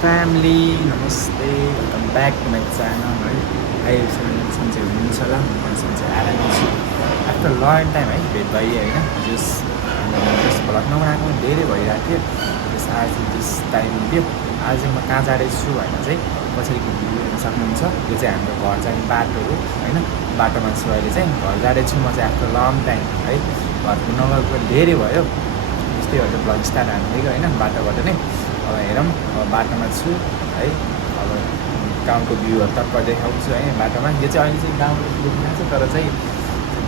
family नमस्ते welcome back to my channel है अहिलेसम्म सन्चै हुनुहुन्छ होला म सन्चै आरामै छु आफ्टर लङ टाइम है भेट भइयो होइन जस भ्लग नबनाएको धेरै भइरहेको थियो त्यस आज त्यस टाइम थियो आज म कहाँ जाँदैछु होइन चाहिँ पछाडिको भिडियो हेर्न सक्नुहुन्छ यो चाहिँ हाम्रो घर जाने बाटो हो होइन बाटोमा छु अहिले चाहिँ घर जाँदैछु म चाहिँ आफ्टर लङ टाइम है घरको नगएको धेरै भयो यस्तै एउटा भ्लग स्टार्ट हानेको होइन बाटोबाट नै अब हेरौँ अब बाटोमा छु है अब गाउँको भ्यूहरू तर्फ देखाउँछु है बाटोमा यो चाहिँ अहिले चाहिँ गाउँ देखिरहेको छ तर चाहिँ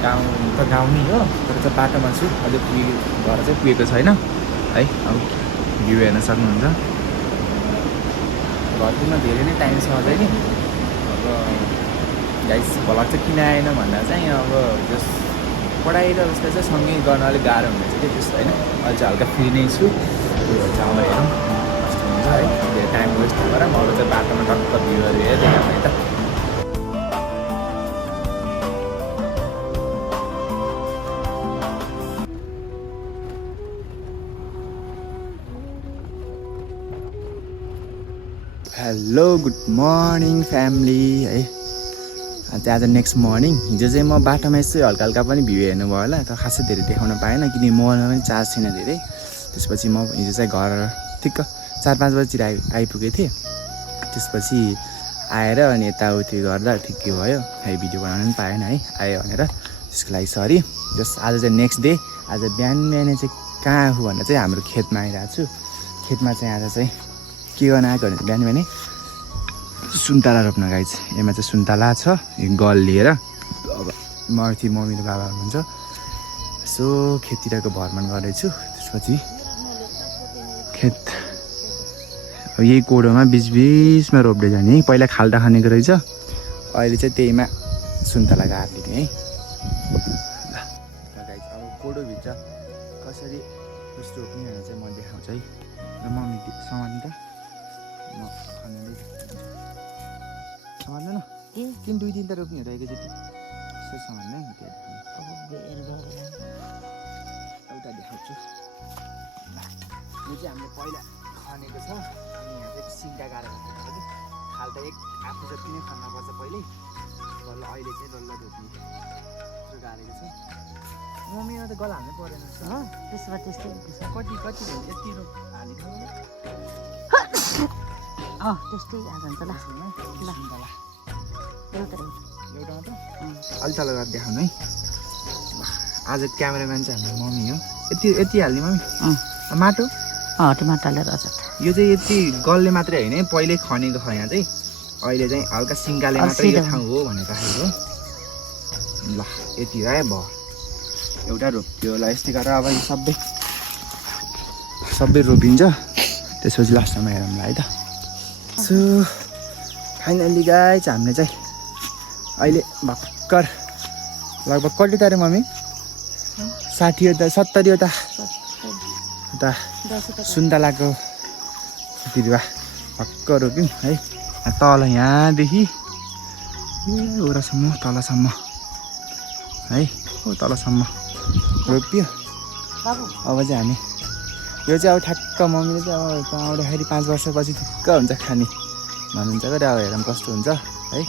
गाउँ त गाउँ नै हो तर चाहिँ बाटोमा छु अझै घर चाहिँ पुगेको छैन है अब भ्यू हेर्न सक्नुहुन्छ घरतिर धेरै नै टाइम छ अझै नि अब गाइस भ्लग चाहिँ किन आएन भन्दा चाहिँ अब जस पढाइ र उसको चाहिँ सँगै गर्न अलिक गाह्रो हुनेछ कि त्यस्तो होइन अहिले चाहिँ हल्का फ्री नै छु त्यो चाहिँ अब हेरौँ कस्तो हुन्छ है धेरै टाइम वेस्ट नगरौँ अरू चाहिँ बाटोमा टक्क भ्यूहरू हेर्दै है त हेलो गुड मर्निङ फ्यामिली है आज नेक्स्ट मर्निङ हिजो चाहिँ म बाटोमा यसो हल्का हल्का पनि भ्यू हेर्नुभयो होला तर खासै धेरै देखाउन पाएन किनकि मोबाइलमा पनि चार्ज छैन धेरै त्यसपछि म हिजो चाहिँ घर ठिक्क 4-5 बजीतिर आइपुगेको थिएँ त्यसपछि आएर अनि यताउति गर्दा ठिकै भयो है भिडियो बनाउनु पनि पाएन है आयो भनेर त्यसको लागि सरी जस्ट आज चाहिँ नेक्स्ट डे आज बिहान चाहिँ कहाँ आएको भन्दा चाहिँ हाम्रो खेतमा आइरहेको छु खेतमा चाहिँ आज चाहिँ के गर्न आएको भने बिहान बिहानै सुन्तला रोप्न गाइज यसमा चाहिँ सुन्तला छ गल लिएर अब माथि मम्मी र बाबा हुनुहुन्छ यसो खेततिरको भ्रमण गर्दैछु त्यसपछि खेत अब यही कोडोमा बिचबिचमा रोप्दै जाने है पहिला खाल्टा खनेको रहेछ अहिले चाहिँ त्यहीमा सुन्तला गार्दिने है ल गाइज अब कोडोभित्र कसरी कस्तो रोप्ने भनेर चाहिँ म देखाउँछु है र मम्मी सामान त म खनेरै समात्नु न ए किन 2-3 त रोप्ने हो एकैचोटि यसो समात्नु है एउटा देखाउँछु यो चाहिँ हामीले पहिला खनेको छ अनि यहाँ चाहिँ सिङ्गा गाडेर खनेको छ कि खाल्टा एक आफू जति नै खन्नुपर्छ पहिल्यै डल्लो अहिले चाहिँ डल्लो रोप्ने त्यो गाडेको छ मम्मीमा त गल हाल्नै परेन त्यसमा त्यस्तै कति कति हुन्छ यति रोप हालेको त्यस्तै जान्छ ल सुन्तला एउटा एउटा मात्र अलि तल गरेर देखाउनु है आज क्यामेराम्यान चाहिँ हाम्रो मम्मी हो यति हाल्ने मम्मी माटो टमाटरले रच यो चाहिँ यति गलले मात्रै होइन है पहिल्यै खनेको छ यहाँ चाहिँ अहिले चाहिँ हल्का सिङ्गाले मात्रै यो ठाउँ हो भनेर राखेको ल यति रायो भयो एउटा रोप्यो होला यस्तै गरेर अब यो सबै रोपिन्छ त्यसपछि लास्टमा हेरौँला है त सो फाइनल्ली गाइज हामीले चाहिँ अहिले भर्खर लगभग कति तारे मम्मी 60वटा 70वटा उता सुन्तलाको बिरुवा भर्खर रोप्यौँ है तल यहाँदेखि वरसम्म तलसम्म है हो तलसम्म रोप्यो अब चाहिँ हामी यो चाहिँ अब ठ्याक्क मम्मीले चाहिँ अब आउँदाखेरि 5 वर्षपछि ठिक्क हुन्छ खाने भन्नुहुन्छ क्या अब हेरौँ कस्तो हुन्छ है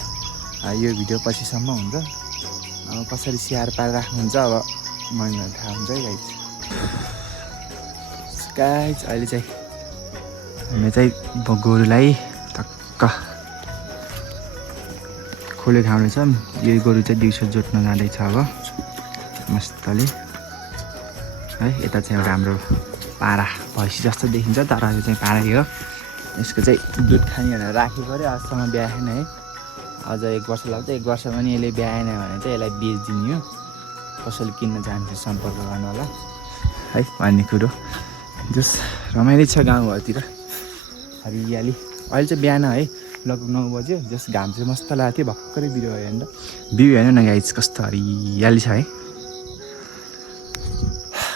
यो भिडियो पछिसम्म हुन्छ अब कसरी स्याहार पारेर राख्नुहुन्छ अब मलाई थाहा हुन्छ है गाइज अहिले चाहिँ हामी चाहिँ गोरुलाई टक्क खोले ठाउँ रहेछ यो गोरु चाहिँ दिउँसो जोत्न जाँदैछ अब मस्तले है यता चाहिँ एउटा हाम्रो पारा भैँसी जस्तो देखिन्छ तर यो चाहिँ पारै हो यसको चाहिँ दुध खाने भनेर राखेको पऱ्यो आजसम्म ब्याएन है अझ 1 वर्ष लाग्छ 1 वर्ष पनि यसले ब्याएन भने चाहिँ यसलाई बेचिदिने हो कसैले किन्न चाहन्छ सम्पर्क गर्नु होला है भन्ने कुरो जस रमाइलो छ गाउँघरतिर हरियाली अहिले चाहिँ बिहान है लगभग 9 बज्यो जस घाम चाहिँ मस्त लागेको थियो भर्खरै बिरुवा हेर्नु भ्यू हेर्नु न गाइज कस्तो हरियाली छ है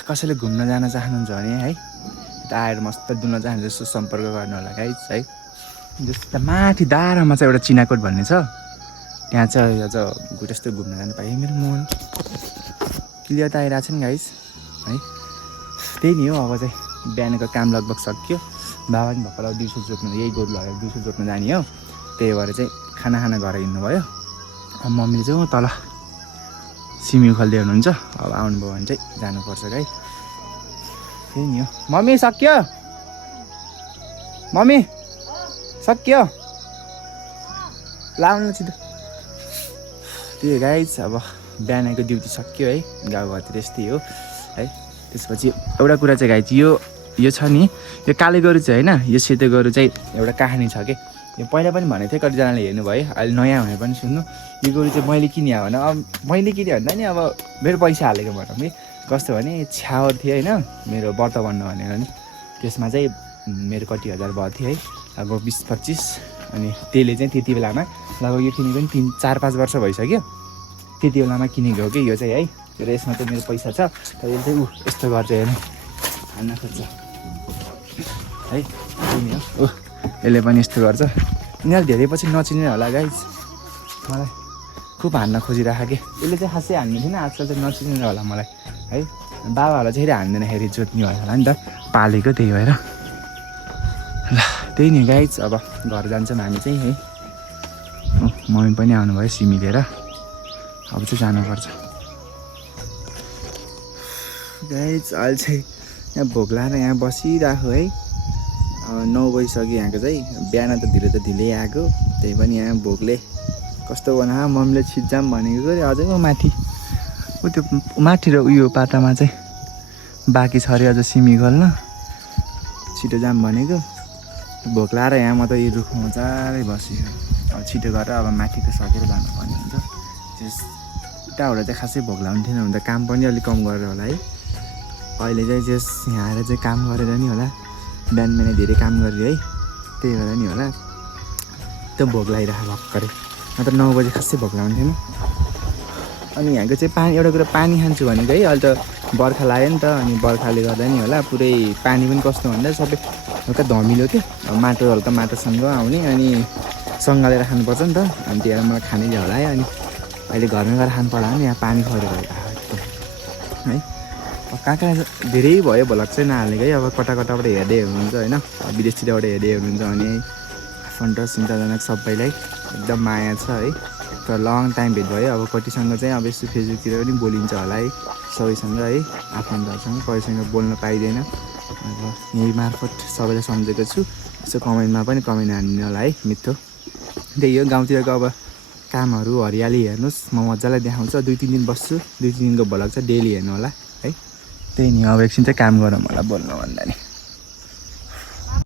कसैले घुम्न जान चाहनुहुन्छ भने है यता आएर मस्त डुल्न चाहनुहुन्छ जस्तो सम्पर्क गर्नु होला गाइज है जस्तो माथि दारामा चाहिँ एउटा चिनाकोट भन्ने छ त्यहाँ चाहिँ अझ त्यस्तो घुम्न जानु पाएँ मेरो मोबाइल क्लियर त आइरहेको छ नि गाइज है त्यही नि हो अब चाहिँ बिहानको काम लगभग सक्यो बाबा पनि भर्खर अब दिउँसो जोत्नु यही गोरु लगेर दिउँसो जोत्नु जाने हो त्यही भएर चाहिँ खाना गरेर हिँड्नुभयो मम्मीले चाहिँ तल सिमी खोल्दै हुनुहुन्छ अब आउनुभयो भने चाहिँ जानुपर्छ गाई त्यही नि हो मम्मी सक्यो मम्मी सक्यो लाउनु छिटो त्यही गाइज अब बिहानको ड्युटी सक्यो है गाउँघरतिर यस्तै हो है त्यसपछि एउटा कुरा चाहिँ गाइज यो छ नि यो काले गोरु चाहिँ होइन यो सेतो गोरु चाहिँ एउटा कहानी छ कि यो पहिला पनि भनेको थिएँ कतिजनाले हेर्नुभयो अहिले नयाँ भने पनि सुन्नु यो गोरु चाहिँ मैले किने भने अब मैले किने भन्दा नि अब मेरो पैसा हालेको भनौँ कि कस्तो भने छ्यावर थियो होइन मेरो व्रत बन्नु भनेर नि त्यसमा चाहिँ मेरो कति हजार भएको थियो है अब 20-25 अनि त्यसले चाहिँ त्यति बेलामा लगभग यो किनेको पनि 3-4-5 वर्ष भइसक्यो त्यति बेलामा किनेको हो कि यो चाहिँ है र यसमा चाहिँ मेरो पैसा छ तर यसले चाहिँ यस्तो गर्छ हेर्नु हान्न खोज्छ है किन्यो यसले पनि यस्तो गर्छ यिनीहरू धेरै पछि नचिने होला गाइज मलाई खुब हान्न खोजिरहेको कि यसले चाहिँ खासै हान्ने थिएन आजकल चाहिँ नचिनेर होला मलाई है बाबाहरूलाई चाहिँ हान्दैनखेरि जोत्ने होला नि त पालेको त्यही भएर ल त्यही नि गाइज अब घर जान्छौँ हामी चाहिँ है मम्मी पनि आउनुभयो सिमी लिएर अब चाहिँ जानुपर्छ गाइज अहिले चाहिँ यहाँ भोक लाएर यहाँ बसिरहेको है 9 बजिसक्यो यहाँको चाहिँ बिहान त ढिलै आएको त्यही पनि यहाँ भोकले कस्तो बना मम्मीले छिट्जाम भनेको अझै म माथि त्यो माथि र उयो पातामा चाहिँ बाँकी छ अरे अझ सिमी खोल्न छिटो जाम भनेको भोक लाएर यहाँ म त यो रुखमा मजाले बसियो अब छिटो गरेर अब माथि त सकेर जानुपर्ने हुन्छ त्यस उताबाट चाहिँ खासै भोक लाग्थेन हुन त काम पनि अलिक कम गरेर होला है अहिले चाहिँ जस यहाँ आएर चाहिँ काम गरेर नि होला बिहान धेरै काम गरेँ है त्यही भएर नि होला त्यो भोक लागिरहेको भर्खरै नत्र 9 बजी खासै भोक लाग्थेन अनि यहाँको चाहिँ पानी एउटा कुरा पानी खान्छु भनेको है अहिले त बर्खा लाग्यो नि त अनि बर्खाले गर्दा नि होला पुरै पानी पनि कस्तो भन्दा सबै हल्का धमिलो क्या माटो हल्का माटोसँग आउने अनि सँगालेर खानुपर्छ नि त अनि त्यही भएर मलाई खानै होला है अनि अहिले घरमा गएर खानु पर्ला नि यहाँ पानी खरेर एकदम है कहाँ कहाँ धेरै भयो भ्लग चाहिँ नहालेको है अब कताकताबाट हेर्दै हुनुहुन्छ होइन विदेशतिरबाट हेर्दै हुनुहुन्छ भने आफन्त चिन्ताजनक सबैलाई एकदम माया छ है तर लङ टाइम भेट भयो अब कतिसँग चाहिँ अब यस्तो फेसबुकतिर पनि बोलिन्छ होला है सबैसँग है आफन्तहरूसँग कसैसँग बोल्न पाइँदैन अब यही मार्फत सबैलाई सम्झेको छु यसो कमेन्टमा पनि कमेन्ट हान्ने होला है मिठो त्यही हो गाउँतिरको अब कामहरू हरियाली हेर्नुहोस् म मजालाई देखाउँछु 2-3 दिन बस्छु 2-3 दिनको भ्लग चाहिँ डेली हेर्नु होला है त्यही नि अब एकछिन चाहिँ काम गरौँ होला बोल्नु भन्दा नि